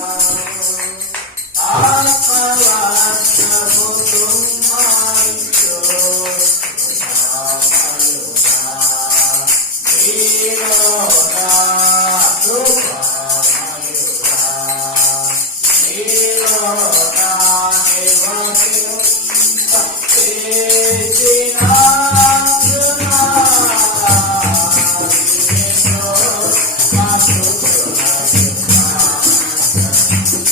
Thank you.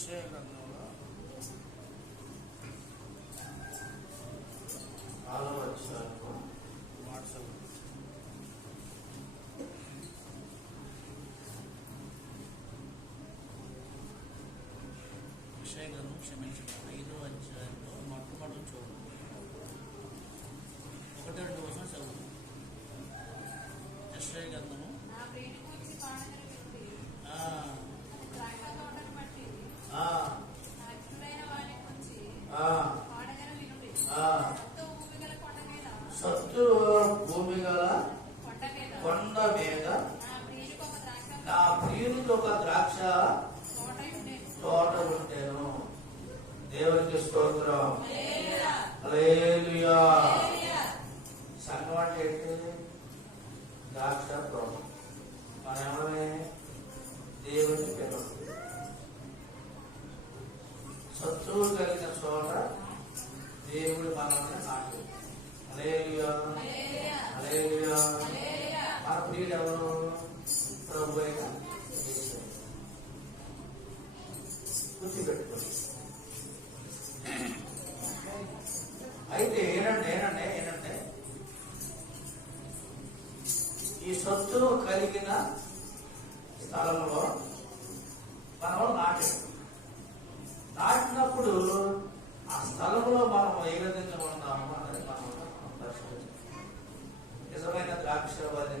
యెషయా గ్రంథంలో 6వ అధ్యాయంలో మాట చదువు. యెషయా గ్రంథం క్షమించండి 5వ అధ్యాయంలో మొట్టమొదటి చూడు 1-2 వచనం చదువు. యెషయా గ్రంథము సత్తు భూమి గల కొండ మీద నా ప్రియునికి ఒక ద్రాక్ష తోట ఉంటాను. దేవునికి స్తోత్రం. హల్లెలూయా. సంఘం అంటే ఏంటి? ద్రాక్ష తోట. మనమే దేవుని పిల్లలు. శత్రువు కలిగిన చోట దేవుడు మనల్ని నాటు. హల్లెలూయా. హల్లెలూయా. మన ప్రియుడు ఎవరు? ప్రభు అయిన యేసు. గుర్తుపెట్టుకోండి. అయితే ఏనంటే ఈ శత్రువు కలిగిన స్థలంలో మనం నాటినప్పుడు ఆ స్థలంలో మనం ఏ విధంగా ఉన్నాము అనేది మనం పరిశీలించాలి. నిజమైన ద్రాక్ష వల్లి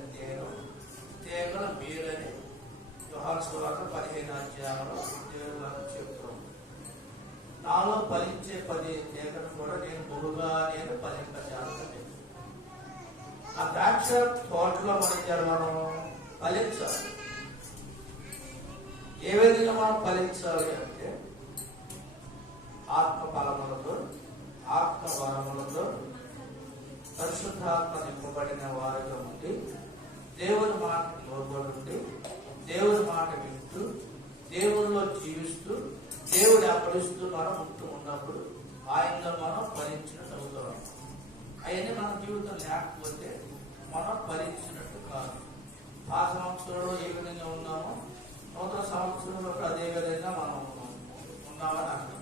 తీగల మీరని యోహాను సువార్త 15వ అధ్యాయంలో దేవుడు చెప్తున్నాం. నాలో ఫలించే 10 తీగలను కూడా నేను బహుగా ఫలింపజేస్తాను. ఆ ద్రాక్ష తోటలో మనం ఫలించాలి. ఏ విధంగా మనం ఫలించాలి అంటే ఆత్మ బలములతో, ఆత్మ బలములతో, పరిశుద్ధాత్మ నింపబడిన వారిగా ఉండి, దేవుని మాటకు లోబడి, దేవుని మాట వింటూ, దేవునిలో జీవిస్తూ, దేవుడు అప్పడిస్తూ మనం ఉంటూ ఉన్నప్పుడు ఆయనలో మనం ఫలించినట్టు అవుతాం. అవన్నీ మన జీవితం లేకపోతే మనం ఫలించినట్టు కాదు. ఆ సంవత్సరంలో ఏ విధంగా ఉన్నామో నూతన సంవత్సరంలో అదే విధంగా మనం ఉన్నామని అంటాం.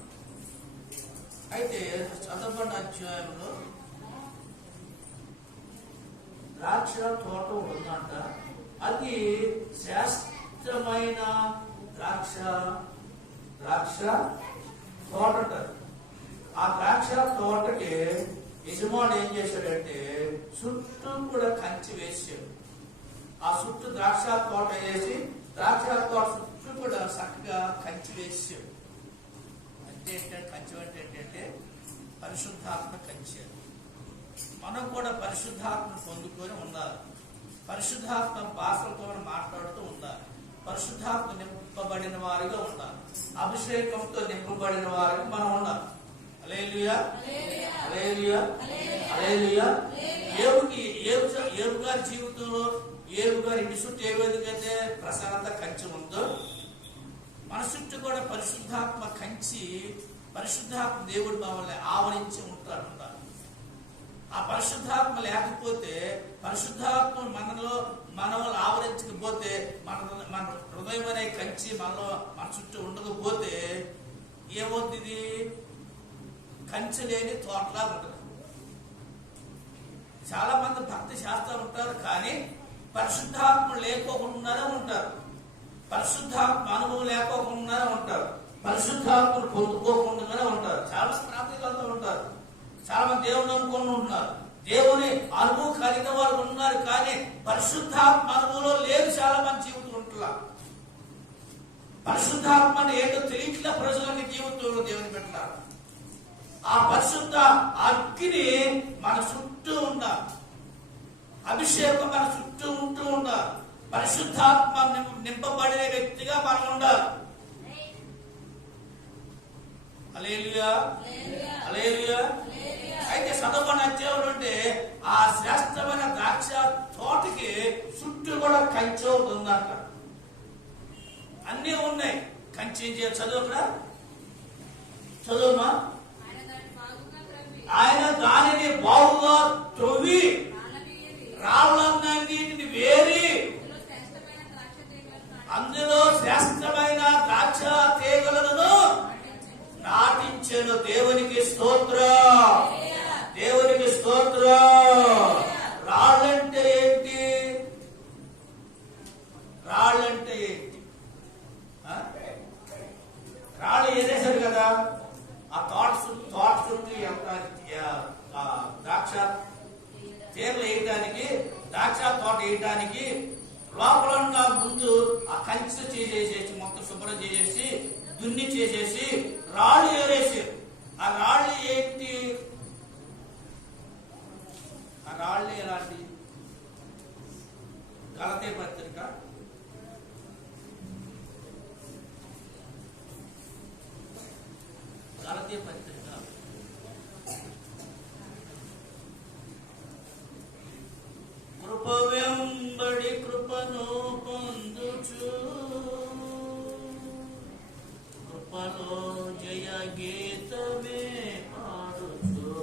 అయితే చదవబడిన అధ్యాయంలో ద్రాక్ష తోట ఉందంట. అది శ్రేష్టమైన ద్రాక్ష తోట అంటారు. ఆ ద్రాక్ష తోటకి యజమాని ఏం చేశాడంటే చుట్టూ కూడా కంచి వేసాడు. ఆ చుట్టూ ద్రాక్ష తోట వేసి ద్రాక్ష తోట చుట్టూ కూడా చక్కగా కంచి వేసాడు. అంటే కంచె అంటే ఏంటంటే పరిశుద్ధాత్మ కంచె. మనం కూడా పరిశుద్ధాత్మ పొందుకొని ఉండాలి. పరిశుద్ధాత్మ భాషలతో మాట్లాడుతూ ఉండాలి. పరిశుద్ధాత్మ నింపబడిన వారిగా ఉండాలి. అభిషేకంతో నింపబడిన వారిగా మనం ఉండాలి. హల్లెలూయా. హల్లెలూయా. హల్లెలూయా. ఏబు గారి జీవితంలో ఏబు గారి ఇంటి చుట్టూ ఏ విధంగా అయితే ప్రశాంత కంచె ఉందో మన చుట్టూ కూడా పరిశుద్ధాత్మ కంచి, పరిశుద్ధాత్మ దేవుడు మమ్మల్ని ఆవరించి ఉంటాడు. ఆ పరిశుద్ధాత్మ లేకపోతే, పరిశుద్ధాత్మ మనలో ఆవరించకపోతే, మన హృదయం అనే కంచి మన చుట్టూ ఉండకపోతే ఏమవుతుంది? కంచె లేని తోటలా ఉంటుంది. చాలా మంది భక్తి చేస్తూ ఉంటారు, కానీ పరిశుద్ధాత్మ లేకోకుండానే ఉంటారు. పరిశుద్ధాత్మ అనుభవం లేకోకుండానే ఉంటారు. పరిశుద్ధాత్మను పొందుకోకుండానే ఉంటారు. చాలా ప్రాంతాలతో ఉంటారు. చాలా మంది దేవుని నమ్ముకొని ఉంటున్నారు. దేవుని అనుభవం కలిగిన వారు ఉన్నారు, కానీ పరిశుద్ధాత్మ అనుభవంలో లేదు. చాలా మంది జీవితం ఉంటున్నారు. పరిశుద్ధాత్మ ఏంటో తెలియట్లే ప్రజలకి జీవితంలో దేవుని పెట్టారు. ఆ పరిశుద్ధ అగ్ని మన చుట్టూ ఉండాలి. అభిషేకం మన చుట్టూ ఉంటూ ఉండాలి. పరిశుద్ధాత్మ నింపబడిన వ్యక్తిగా మనం ఉండాలి. హల్లెలూయా. హల్లెలూయా. అయితే చదవని అధ్యాయులు అంటే ఆ శ్రేష్టమైన ద్రాక్ష తోటకి చుట్టూ కూడా కంచె అవుతుందంట. అన్నీ ఉన్నాయి. కంచె చదువుకురా, చదువుమా. ఆయన దానిని బాగుగా త్రవ్వి రాళ్ళన్నిటిని వేరి అందులో శ్రేష్టమైన ద్రాక్ష తీగలను లోపల ఉన్న ముందు ఆ కంచె చేసేసి మొత్తం శుభ్రం చేసేసి దున్ని చేసేసి రాళ్ళు ఏరేసారు. ఆ రాళ్ళు ఏంటి? ఆ రాళ్ళు ఎలాంటి? గలతీ పత్రిక 'కృప వెంబడి కృపను పొందుచు కృపలో జయ గీతమే పాడుతూ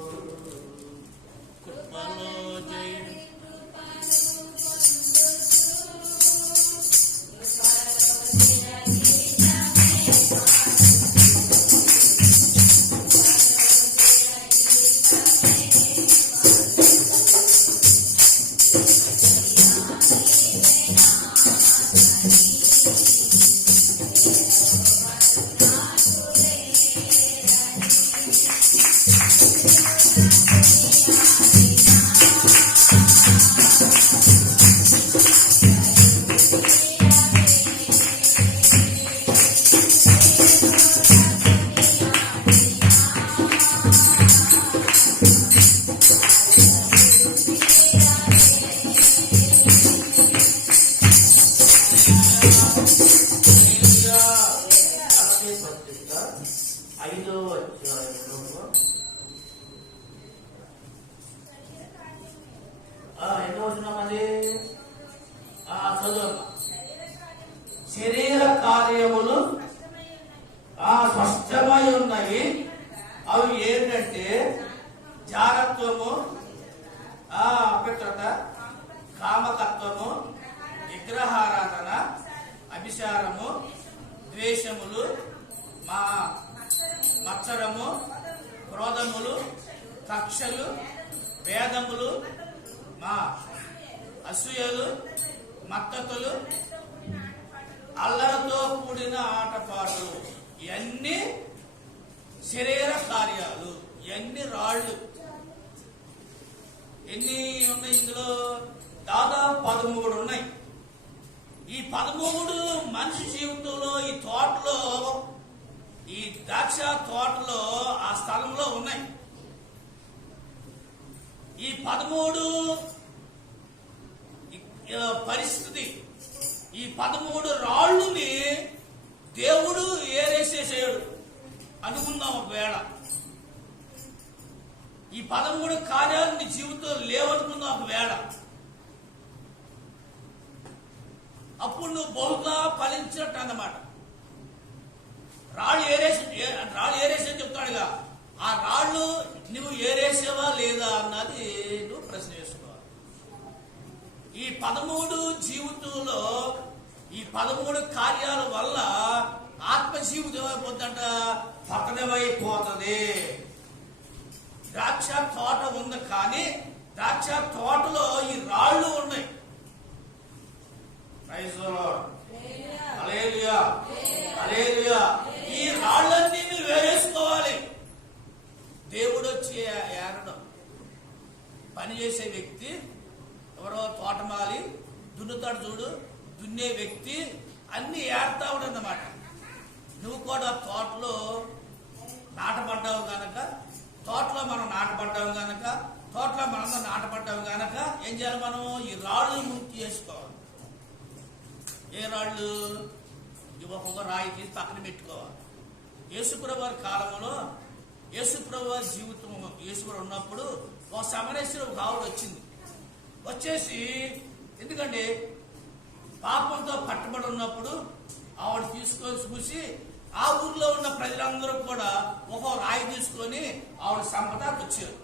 కృపలో జయ శరీర కార్యములు స్పష్టమై ఉన్నాయి. అవి ఏంటంటే జారత్వము, అపవిత్రత, కామకత్వము, విగ్రహారాధన, అభిచారము, ద్వేషములు, మత్సరము, క్రోధములు, కక్షలు, భేదములు, అసూయలు, మత్తతులు, అల్లరితో కూడిన ఆటపాటలు, ఇవన్నీ శరీర కార్యాలు. ఇవన్నీ రాళ్ళు. ఎన్ని ఉన్నాయి ఇందులో? దాదాపు 13 ఉన్నాయి. ఈ 13 మనిషి జీవితంలో ఈ తోటలో, ఈ ద్రాక్ష తోటలో, ఆ స్థలంలో ఉన్నాయి. ఈ 13 పరిస్థితి, ఈ 13 రాళ్ళుని దేవుడు ఏరేసేసాడు అనుకుందాం. ఒకవేళ ఈ 13 కార్యాలు నీ జీవితంలో లేవనుకుందాం ఒకవేళ, అప్పుడు నువ్వు బహుగా ఫలించినట్టు అన్నమాట. రాళ్ళు ఏరేసని చెప్తాడుగా, ఆ రాళ్ళు నువ్వు ఏరేసేవా లేదా అన్నది నువ్వు ప్రశ్న వేసుకోవాలి. ఈ 13 జీవితంలో ఈ 13 కార్యాల వల్ల ఆత్మ జీవితం ఏమైపోతుందంట? పతనమైపోతుంది. ద్రాక్ష తోట ఉంది, కానీ ద్రాక్ష తోటలో ఈ రాళ్ళు ఉన్నాయి. హల్లెలూయా, హల్లెలూయా. ఈ రాళ్ళన్నీ నువ్వు వేరేసుకోవాలి. దేవుడు వచ్చి ఏరడం. పనిచేసే వ్యక్తి ఎవరో తోటమాలి దున్నుతాడు చూడు, దున్నే వ్యక్తి అన్ని ఏర్తా ఉండన్నమాట. నువ్వు కూడా తోటలో నాటపడ్డావు గనక, తోటలో మనం నాటపడ్డావు గనక, తోటలో మనందరం నాటపడ్డావు గనక ఏం చేయాలి? మనం ఈ రాళ్ళు ముక్తి చేసుకోవాలి. ఏ రాళ్ళు? ఒక్కొక్క రాయి తీసి పక్కన పెట్టుకోవాలి. యేసుప్రభు వారి కాలంలో, యేసుప్రభు వారి జీవితం, యేసుప్రభు ఉన్నప్పుడు ఒక సమరేశ్వరు ఒక ఆవిడ వచ్చింది. వచ్చేసి, ఎందుకంటే పాపంతో పట్టుబడి ఉన్నప్పుడు ఆవిడ తీసుకొని చూసి ఆ ఊర్లో ఉన్న ప్రజలందరూ కూడా ఒక్కో రాయి తీసుకొని ఆవిడ సంపదకు వచ్చారు.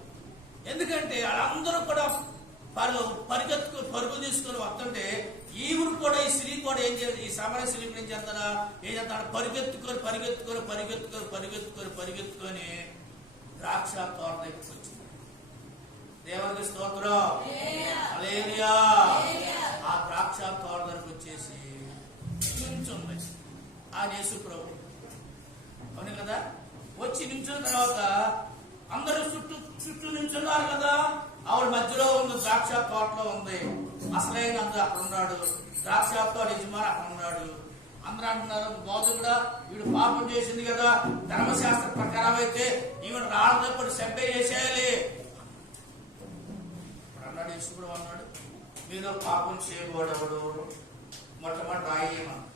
ఎందుకంటే వాళ్ళందరూ కూడా పరుగు తీసుకొని వస్తుంటే ఈవిడు కూడా, ఈ స్త్రీ కూడా ఏం చేయాలి? ఈ సమర స్త్రీ ఏం చేస్తాడా? పరిగెత్తుకొని ద్రాక్ష తోట దగ్గరికి వచ్చింది. దేవునికి స్తోత్రం, హల్లెలూయా. ఆ ద్రాక్ష తోట దగ్గరకు వచ్చేసి నించుంది ఆ యేసుప్రభు. అవును కదా? వచ్చి నించున్న తర్వాత అందరూ చుట్టూ నించున్నారు కదా. ఆవిడ మధ్యలో ఉంది, ద్రాక్ష తోటలో ఉంది. అసలైన అక్కడ ఉన్నాడు, ద్రాక్ష తోట యజమాని అక్కడ ఉన్నాడు. అందరూ అంటున్నారు, బోధకుడా వీడు పాపం చేసింది కదా, ధర్మశాస్త్ర ప్రకారం అయితే ఈవిడ రాళ్ళతో సెంపే చేసేయాలి అన్నాడు. యేసుడు అన్నాడు, మీరు పాపం చేయకూడదు, మొట్టమొదటి రాయమని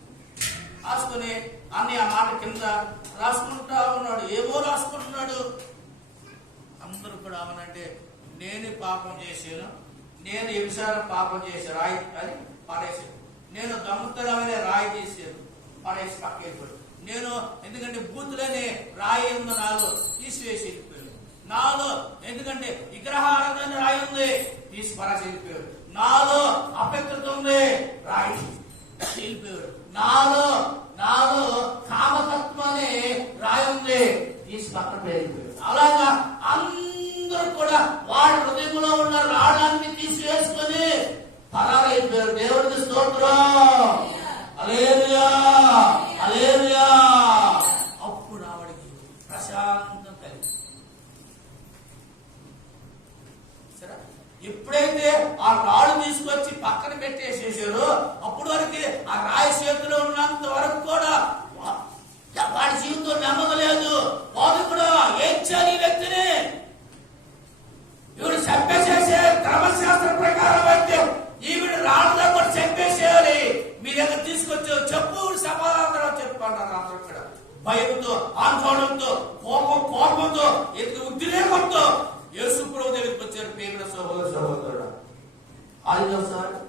రాసుకుని అన్ని ఆ మాట కింద రాసుకుంటా ఉన్నాడు. ఏమో రాసుకుంటున్నాడు. అందరూ కూడా అవనంటే, నేను పాపం చేశాను, నేను ఈ విషయాలు పాపం చేశాను, రాయి అని పారేసాను. నేను దొంగతనమైన రాయి తీసాను, పారేసి పక్కెళ్ళిపోయాడు. నేను ఎందుకంటే బూతులని రాయి ఉంది నాలో, తీసివేసి వెళ్ళిపోయాడు. నాలో ఎందుకంటే విగ్రహారాధన రాయి ఉంది, తీసి పరాసి వెళ్ళిపోయాడు. నాలో అపవిత్రత ఉంది, రాయి వెళ్ళిపోయాడు. నాలో కామతత్వం అనే రాయి ఉంది, తీసి పక్కన వెళ్ళిపోయాడు. అలాగా అందరూ కూడా వాళ్ళ హృదయంలో ఉన్న రాళ్ళన్ని తీసివేసుకొని పరారైపోయారు. దేవుడికి స్తోత్రం, హల్లెలూయా, హల్లెలూయా. అప్పుడు ఆవిడికి ప్రశాంతం కలిగింది. సరే, ఎప్పుడైతే ఆ రాళ్ళు తీసుకొచ్చి పక్కన పెట్టేసేసారో అప్పుడు వరకు ఆ రాయి చేతిలో ఉన్నంత వరకు కూడా వాడి జీవితం నమ్మకలేదు. బోధకుడు ఏం చేయాలి ఈ వ్యక్తిని? ఈవిడ చంపేసేసే ధర్మశాస్త్ర ప్రకారం అయితే ఈవిడ రాళ్ళతో కూడా చంపేసేయాలి. మీ దగ్గర తీసుకొచ్చి చెప్పు, సమాధానం చెప్పన్నారు. అందరూ ఇక్కడ భయంతో, ఆందోళనతో, కోపంతో, ఉద్రేకంతో యేసు ప్రభువు దగ్గరికి వచ్చారు. ప్రియమైన సహోదర సహోదరుడు, ఆదివాసాలు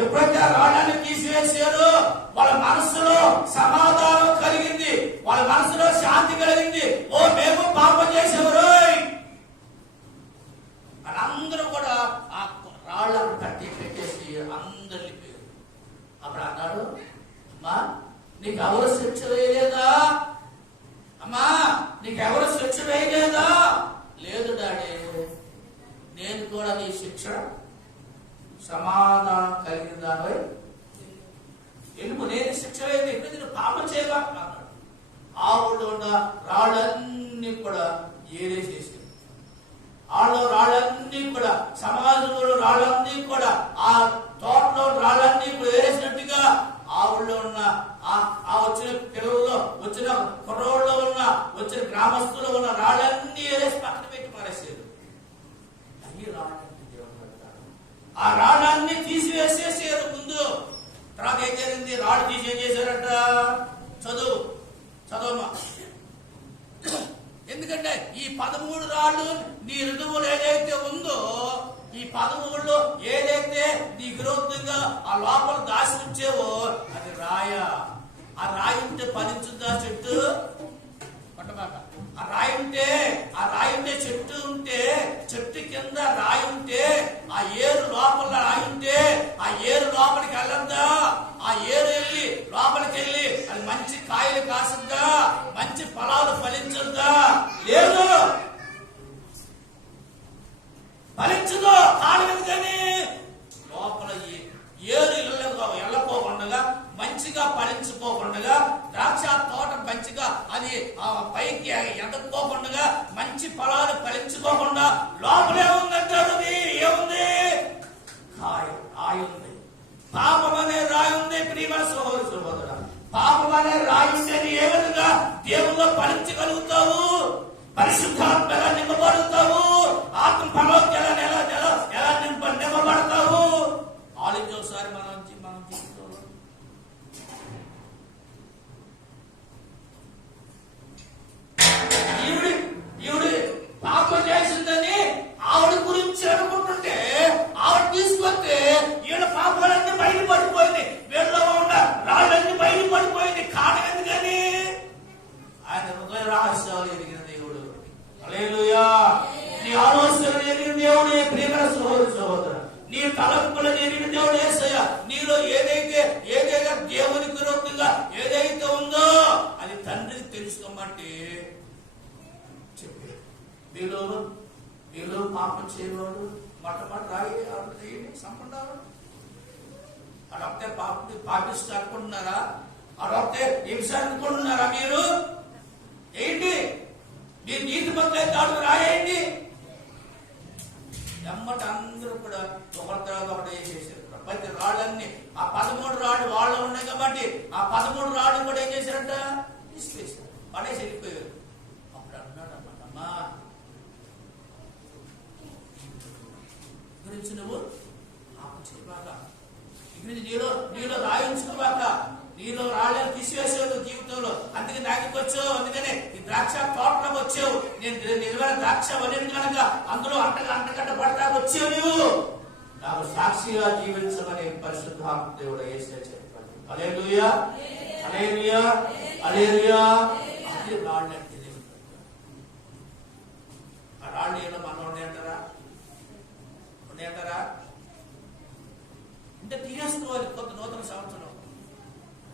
ఎప్పుడైతే రాళ్ళని తీసివేసారో వాళ్ళ మనసులో సమాధానం కలిగింది, వాళ్ళ మనసులో శాంతి కలిగింది. ఓ మేము పాపం చేసేవారు అందరూ కూడా ఆ రాళ్ళను పెట్టేసి అందరు వెళ్ళిపోయారు. అప్పుడు అన్నాడు, అమ్మా నీకెవరు శిక్ష వేయలేదా? అమ్మా నీకెవరు శిక్ష వేయలేదా? లేదు డాడీ, నేను కూడా నీ శిక్ష సమాధానం కలిగిన దానిపై ఎందుకు నేను శిక్ష లేదు, ఎందుకు నేను పాపం చేయగా అన్నాడు. ఆ ఊళ్ళో ఉన్న రాళ్ళన్నీ కూడా ఏరేసేసి, ఆళ్ళలో రాళ్ళన్నీ కూడా, సమాజంలో రాళ్ళన్నీ కూడా, ఆ తోటలో రాళ్ళన్నీ కూడా ఏరేసినట్టుగా ఆ ఊళ్ళో ఉన్న ఆ వచ్చిన పిల్లల్లో, వచ్చిన కుర్రోళ్ళలో ఉన్న, వచ్చిన గ్రామస్తుల్లో ఉన్న రాళ్ళన్నీ ఏరేసి పక్కన పెట్టి పారేసారు. అయ్యి రాళ్ళంటే దేవుడు పెడతాడు. ఆ రాళ్ళన్నీ తీసివేసేసారు ముందు. తర్వాత ఏం జరిగింది? రాళ్ళు తీసి ఏం చేశారంట? చదువు ఎందుకంటే ఈ 13 రాళ్ళు నీ ఋతువులు ఏదైతే ఉందో, ఈ 13లో ఏదైతే నీ విరోధంగా ఆ లోపల దాసి ఉంచేవో అది రాయ. ఆ రాయి ఉంటే ఫలించుద్దా చెట్టు? పట్టబాక. ఆ రాయి ఉంటే చెట్టు ఉంటే, చెట్టు కింద రాయి ఉంటే, ఆ ఏరు లోపల రాయి ఉంటే ఆ ఏరు లోపలికి వెళ్ళద్దా? ఆ ఏరు వెళ్ళి లోపలికి వెళ్ళి అది మంచి కాయలు కాసుద్దా? మంచి ఫలాలు ఫలించుద్దా? లేదు, ఫలించదు. కాలేదు. కానీ లోపల ఏరు వెళ్ళకోకుండా, మంచిగా ఫలించుకోకుండా, ద్రాక్ష తోట మంచిగా అది పైకి ఎదక్కోకుండా, మంచి ఫలాలు ఫలించుకోకుండా లోపలే ఉందంటారు. ఏముంది? రాయి ఉంది. పాపం అనే రాయి ఉంది. ప్రియమైన సహోదర సహోదరుడా, పాపం అనే రాయి ఉంటే ఏ విధంగా దేవుల్లో ఫలించగలుగుతావు? పరిశుద్ధాత్మ ఎలా నింపబడుతావు? ఆత్మ ఫలంకి ఎలా నింపబడతావు? ఆలోచించి ఒకసారి మనం జీవితంలో ఈవిడి పాపం చేసిందని ఆవిడ గురించి అనుకుంటుంటే, ఆవిడ తీసుకొస్తే ఈవిడ పాపాలన్నీ బయటపడిపోయింది, వీళ్ళలో ఉన్న రాళ్ళన్నీ బయటపడిపోయింది. కారణం ఎందుకని? ఆయన హృదయ రహస్యాలు ఎరిగిన దేవుడు. హల్లెలూయా. నీ ఆలోచనలు ఎరిగిన దేవుడు. ప్రియమైన సహోదర సహోదర, నీ తలంపులను ఎరిగిన దేవుడు యేసయ్య. నీలో ఏదైతే దేవునికి విరోధంగా ఏదైతే ఉందో అది తండ్రికి తెలుసుకోమంటే చెప్పి, మీలో పాపం చేయవాడు మొట్టమొదటి రాయి సంపన్నారు. అడొక్తే పాపిస్తూ అనుకుంటున్నారా? అడొక్తే హింస అనుకుంటున్నారా? మీరు ఏంటి? మీరు నీతి మంత్రులు అయితే రాయండి. ఎమ్మటి అందరూ కూడా ఒకరి తర్వాత ఒకటి వేసేసారు. ప్రతి రాళ్ళన్నీ ఆ 13 రాళ్ళు వాళ్ళు ఉన్నాయి కాబట్టి ఆ 13 రాళ్ళు కూడా ఏం చేశారంట, తీసివేశారు, పడేసి వెళ్ళిపోయారు. అప్పుడు అన్నాడు అన్నమాట, అమ్మా గురించి నువ్వు ఆపుచేయబాక, ఇది నీలో రాయించుకోబాక, నీలో రాళ్ళని తీసివేసావు జీవితంలో, అందుకే నాకి వచ్చావు, అందుకనే ఈ ద్రాక్ష తోటలోకి వచ్చావు, నేను నిజమైన ద్రాక్ష వల్లిని కనుక అందులో అంటగడ్డ పడతా వచ్చావు, నువ్వు నాకు సాక్షిగా జీవించమని పరిశుద్ధాత్మ దేవుడు యేసయ్య చెప్పాడు. హల్లెలూయా, హల్లెలూయా, హల్లెలూయా. అది రాళ్ళు అంటే ఆ రాళ్ళు ఏదో మనం ఉండేంటారా అంటే తీసేసుకోవాలి. కొత్త నూతన సంవత్సరం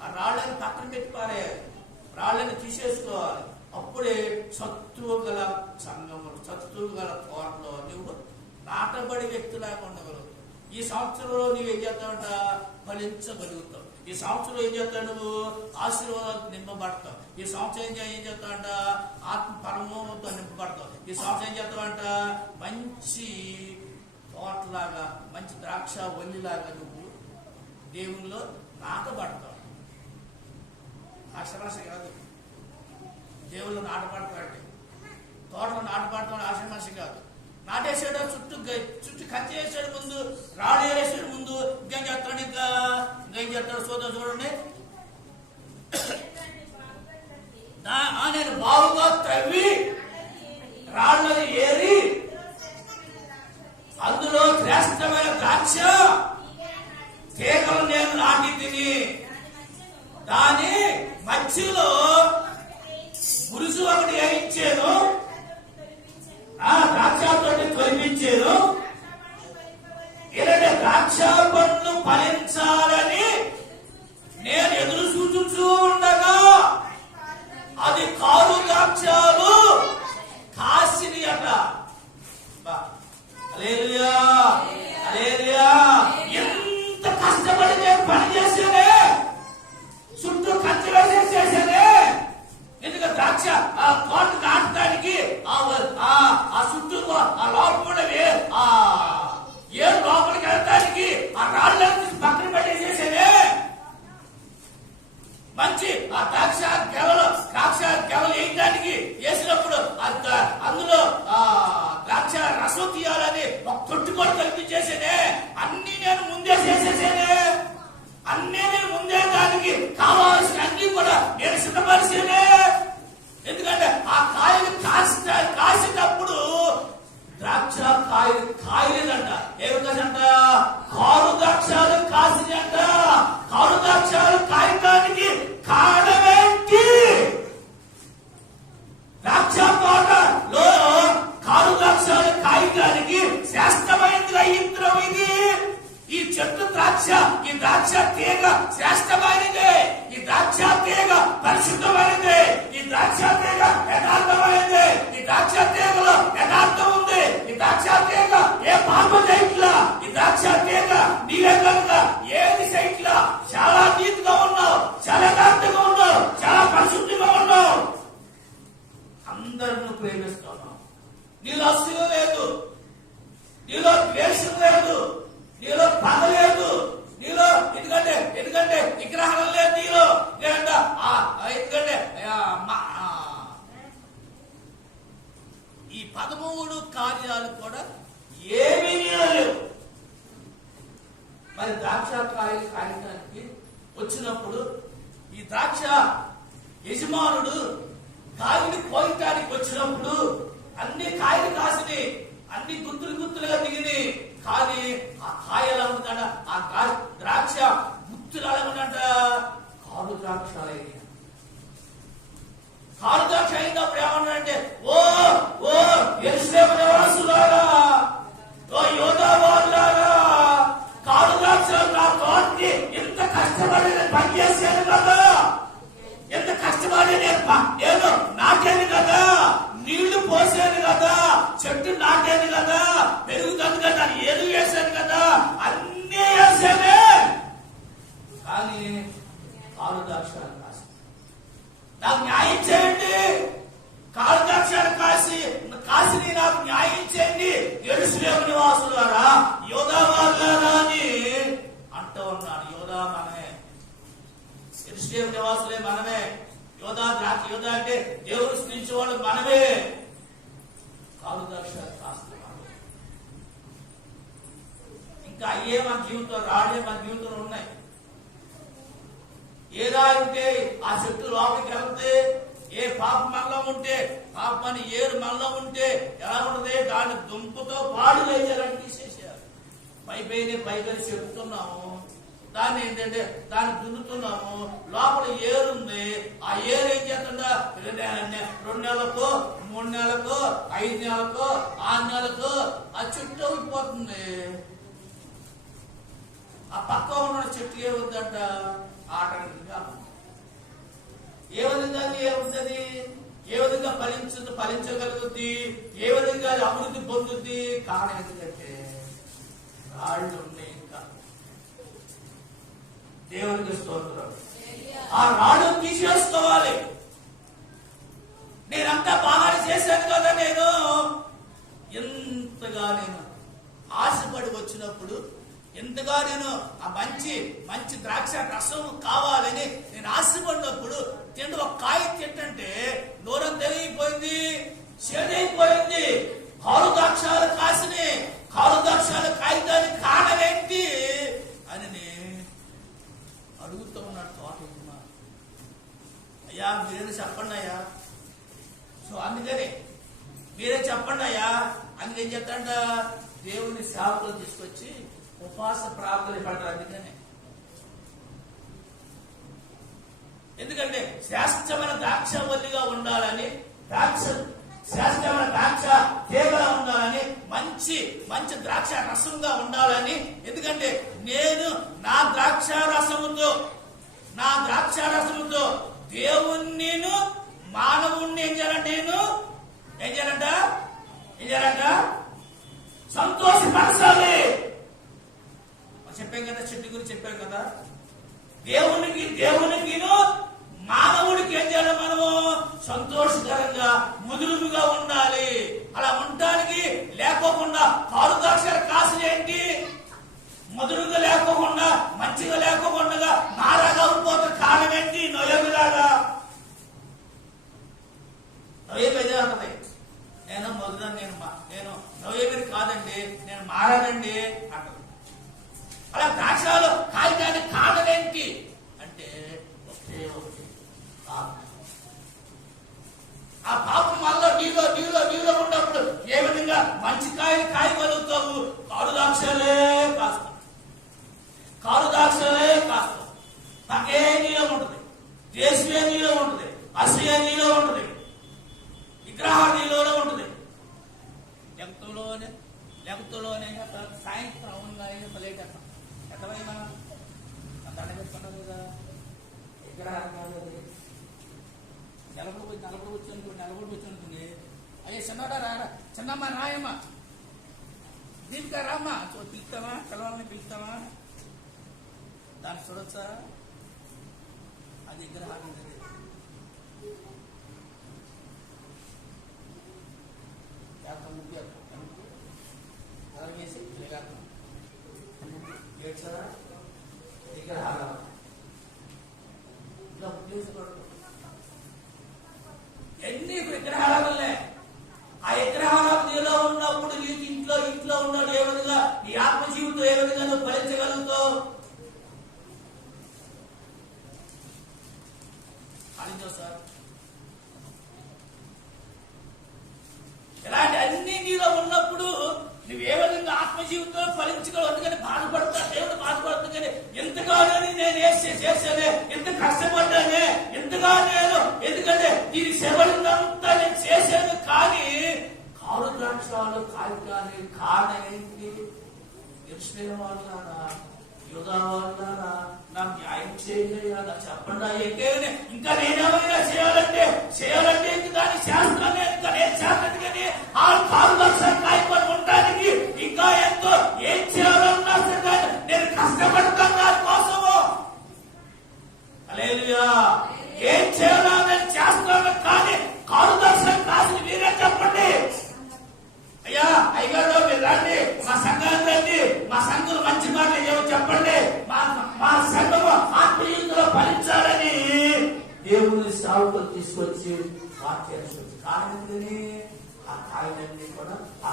ఆ రాళ్ళని పక్కన పెట్టి పారేయాలి, రాళ్ళని తీసేసుకోవాలి. అప్పుడే సత్తువ గల సంఘములు, సత్తువ గల తోటలో నువ్వు నాటబడి వ్యక్తిలాగా ఉండగలవు. ఈ సంవత్సరంలో నువ్వు ఏం చేస్తావంట, ఫలించగలుగుతావు. ఈ సంవత్సరం ఏం చేస్తావు, నువ్వు ఆశీర్వాదాలు నింపబడతావు. ఈ సంవత్సరం ఏం చేస్తావంట, ఆత్మ పరమోతో నింపబడతావు. ఈ సంవత్సరం ఏం చేస్తావంట, మంచి తోటలాగా, మంచి ద్రాక్ష వల్లిలాగా నువ్వు దేవునిలో నాటబడతావు. ఆశమాస కాదు, దేవుళ్ళు నాటపడతాడు, తోటలో నాటపడతాడు, ఆశమాస కాదు. నాటేసాడు, చుట్టూ కంచె వేసాడు, ముందు రాళ్ళు వేసాడు, ముందు ఇంకేం చేస్తాడు, ఇంకేం చేస్తాడు చూద్దాం చూడండి. నేను బావుగా తవ్వి రాళ్ళని ఏరి అందులో శ్రేష్టమైన ద్రాక్ష తీగలు నేను నాటి తిని దాని మధ్యలో గురుసు ఒకటి వేయించాను, ఆ ద్రాక్షతో తొలగించాను. ఇలాంటి ద్రాక్ష పండ్లు ఫలించాలని నేను ఎదురు చూచుచూ ఉండగా అది కారు ద్రాక్షలు కాసిని అట. హల్లెలూయా, హల్లెలూయా. ఎంత కష్టపడి నేను పని చేశానే, చుట్టూ కంచె వేసేసేసానే. ఎందుకంటే ద్రాక్ష ఆ తోట నాటడానికి ఆ చుట్టూ ఆ లోపల ఏ లోపలికి వెళ్ళడానికి ఆ రాళ్ళని పక్కన పెట్టేసేసానే. మంచి ఆ ద్రాక్ష గెవలు వేయడానికి వేసినప్పుడు అందులో ద్రాక్ష రసం తీయాలని ఒక తొట్టు కూడా కల్పించేసేనే. అన్ని నేను ముందే చేసేసేనే, అన్ని నేను ముందే దానికి కావాల్సిన అన్ని కూడా నేను సిద్ధపరిచేనే. ఎందుకంటే ఆ కాయలు కాసినప్పుడు ద్రాక్ష కాయలేదంట, ఏమిటంట, కారు ద్రాక్షలు కాసినంట. కారు ద్రాక్షలు కాయడానికి కారణమేంటి? ద్రాక్ష తోటలో కారు ద్రాక్షలు కాయడానికి శ్రేష్టమైనదిగా యంత్రం ఇది. ఈ చెట్టు ద్రాక్ష, ఈ ద్రాక్ష తీగ శ్రేష్టమైనదే, ఈ ద్రాక్ష తీగ పరిశుద్ధమైనదే, ఈ ద్రాక్ష తీగ యథార్థమైనదే, ఈ ద్రాక్ష తీగలో యథార్థం ఉంది. ఈ ద్రాక్ష తీగ ఏ పాపం చేయట్లా, ఈ ద్రాక్ష తీగ నీవే కనుక ఏది చేయట్లా. చాలా నీతిగా ఉన్నావు, చాలా యథార్థంగా ఉన్నావు, చాలా పరిశుద్ధిగా ఉన్నావు, అందరిని ప్రేమిస్తున్నావు. నీలో అసూయ లేదు, నీలో ద్వేషం లేదు, నీలో పగ లేదు, నీలో ఎందుకంటే విగ్రహాలు లేదు నీలో. ఎందుకంటే ఈ 13 కార్యాలు కూడా ఏమీ లేవు. మరి ద్రాక్ష కాయలు కాయడానికి వచ్చినప్పుడు ఈ ద్రాక్ష యజమానుడు కాయని కోయటానికి వచ్చినప్పుడు అన్ని కాయలు కాసిని, అన్ని గుత్తులుగా దిగిని. కానీ ఆ కాయలు అమ్ముతాడ, ఆ ద్రాక్ష గుత్తులు అలగనంట కారు ద్రాక్ష అయింది. కారు ద్రాక్ష అయినప్పుడు ఏమన్నాడంటే, ఓ యెరూషలేము నివాసులారా, ఓ యోధా వారులారా, కారు ద్రాక్ష నా తోటని ఎంత కష్టపడి పని చేశాను కదా, ఎంత కష్టపడి నేను నాటాను కదా, నీళ్లు పోసాను కదా, చెట్టు నాటాను కదా, పెరుగుతుంది కదా, ఎరువు వేసాను కదా, అన్నీ వేసానే. కానీ కారు ద్రాక్ష నాకు న్యాయం చేయండి, కారు ద్రాక్షాలు కాసిని నాకు న్యాయం చేయండి యెరూషలేము నివాసులారా, యోధా వారులారా అని అంటూ ఉన్నాడు. యోధా మనమే, యెరూషలేము నివాసులే మనమే. యోధా అంటే దేవుడు స్థించే వాళ్ళు మనమే. కారు ద్రాక్షాలు కాస్తున్నాడు. ఇంకా అయ్యే మన జీవితం, రాళ్ళే మన జీవితంలో ఉన్నాయి. ఏదా ఉంటే ఆ చెట్టు లోపలికి వెళ్తే, ఏ పాప మనలో ఉంటే, పాపని ఏరు మనలో ఉంటే ఎలా ఉన్నది, దాన్ని దుంపతో పాడు వేయాలని తీసేసారు. పైగా చెప్తున్నాము, దాన్ని ఏంటంటే దాన్ని దున్నుతున్నాము. లోపల ఏరుంది. ఆ ఏరు ఏం చేస్తుందా, 2 నెలలకు 3 నెలలకు 5 నెలలకు 6 నెలలకు ఆ చెట్టు అయిపోతుంది. ఆ పక్క ఉన్న చెట్టు ఏమవుతుందంట, ఆటంకంగా ఏ విధంగా ఏమవుతుంది, ఏ విధంగా ఫలించగలుగుద్ది, ఏ విధంగా అభివృద్ధి పొందుద్ది. కారణం ఎందుకంటే రాళ్ళు ఉన్నాయి. ఇంకా దేవునికి స్తోత్రం. ఆ రాళ్ళు తీసేసుకోవాలి. నేనంతా బాగా చేశాను కదా, నేను ఎంతగా నేను ఆశపడి వచ్చినప్పుడు, ఎంతగా నేను ఆ మంచి ద్రాక్ష రసం కావాలని నేను ఆశపడినప్పుడు ఒక కాయ తింటే నోరం తెలిగిపోయింది, చేదైపోయింది. కారు ద్రాక్షాలు కాయడానికి కారణం ఏంటి అని అడుగుతూ ఉన్నాడు తోట యజమాని. అయ్యా మీరేదో చెప్పండి అయ్యా. సో అందుకని మీరే చెప్పండి అయ్యా. అందుకని చెప్తాంట, దేవుని సేవకులు తీసుకొచ్చి ఉపవాస ప్రార్థన పడ్డారు. అందుకనే, ఎందుకంటే శ్రేష్టమైన ద్రాక్షవల్లిగా ఉండాలని, శ్రేష్టమైన ద్రాక్ష తీగలా ఉండాలని, మంచి ద్రాక్ష రసంగా ఉండాలని. ఎందుకంటే నేను నా ద్రాక్ష రసముతో దేవుణ్ణి మానవుణ్ణి ఏం చేయాలంట సంతోషపరచాలి. చెప్పాం కదా, చెట్టు గురించి చెప్పాం కదా. దేవునికి మానవుడికి ఏం చేయాలి, మనము సంతోషకరంగా ముదురుగా ఉండాలి. అలా ఉండడానికి లేకోకుండా కారు ద్రాక్షల కాసులు ఏంటి, మధురుగా లేకోకుండా మంచిగా లేకోకుండా నారాగా ఉండిపోతే కారణం ఏంటి? నొయ్యలాగా నొయ్యది నేను మొదలు నేను నొయ్యగిరి కాదండి, నేను మారానండి అంటారు. అలా ద్రాక్షలు కాయడానికి కారణం ఏంటి అంటే ఒకే ఒకటి, ఆ పాపం వల్ల నీలో ఉన్నప్పుడు ఏ విధంగా మంచి కాయగలుగుతావు? కారు ద్రాక్షలే కాస్తావు. నాకే నీలో ఉంటుంది, దేశీయ నీలో ఉంటుంది, అసూయ నీలో ఉంటుంది, విగ్రహ నీలోనే ఉంటుంది. లెంతలోనే సాయంత్రం అవునుగా లేట్ అట్లా ఎక్కడైనా దండ పెట్టుకున్నావు కదా, విగ్రహాలు కాదు అది. నలభై వచ్చి ఉంటుంది. అయ్యే చిన్నడా రారా, చిన్నమ్మ రాయమ్మ దీనికా రామ్మ పిలుస్తావా, పిల్లవాళ్ళని పిలుస్తావా, దాన్ని చూడొచ్చా? అది విగ్రహాలు వేసి ఎన్ని విగ్రహాలే. ఆ విగ్రహాల నీలో ఉన్నప్పుడు నీకు ఇంట్లో ఉన్నాడు ఏ విధంగా, నీ ఆత్మ జీవితం ఏ విధంగా నువ్వు ఫలించగలుగుతావు? సార్ ఇలాంటి అన్ని నీలో ఉన్నప్పుడు నువ్వు ఏ విధంగా ఆత్మ జీవితంలో ఫలించగలవు? అందుకని బాధపడతా, దేవుడు బాధపడుతుంది. కానీ ఎంతగానో నేను చేశానే, ఎంత కష్టపడ్డానే, ఎంతగా నేను, ఎందుకంటే దీని సేవలంతా నేను చేశాను. కానీ కారు ద్రాక్షాలు కాయడానికి కారణం ఏంటి? యెరూషలేము వాళ్ళారా, యూదా వాళ్ళారా, నాకు న్యాయం చేయలేదా? నాకు చెప్పండి అయ్యేనే. ఇంకా నేనేమైనా చేయాలంటే ఇంక దాన్ని చేస్తాను. ఇంకా నేను చేస్తాను. కానీ ఆ కారు ద్రాక్షాలు కాయపడి ఉండడానికి ఇంకా ఎంతో ఏం చేయాలన్నా సరే నేను కష్టపడతాను దాని కోసము. హల్లెలూయా. ఏం చేయాలో నేను చేస్తాను. కానీ కారు ద్రాక్షాలు తీసుకొచ్చి మార్చేయాల్సి వచ్చింది. కారణం ఏంటని ఆ కాయలన్నీ కూడా ఆ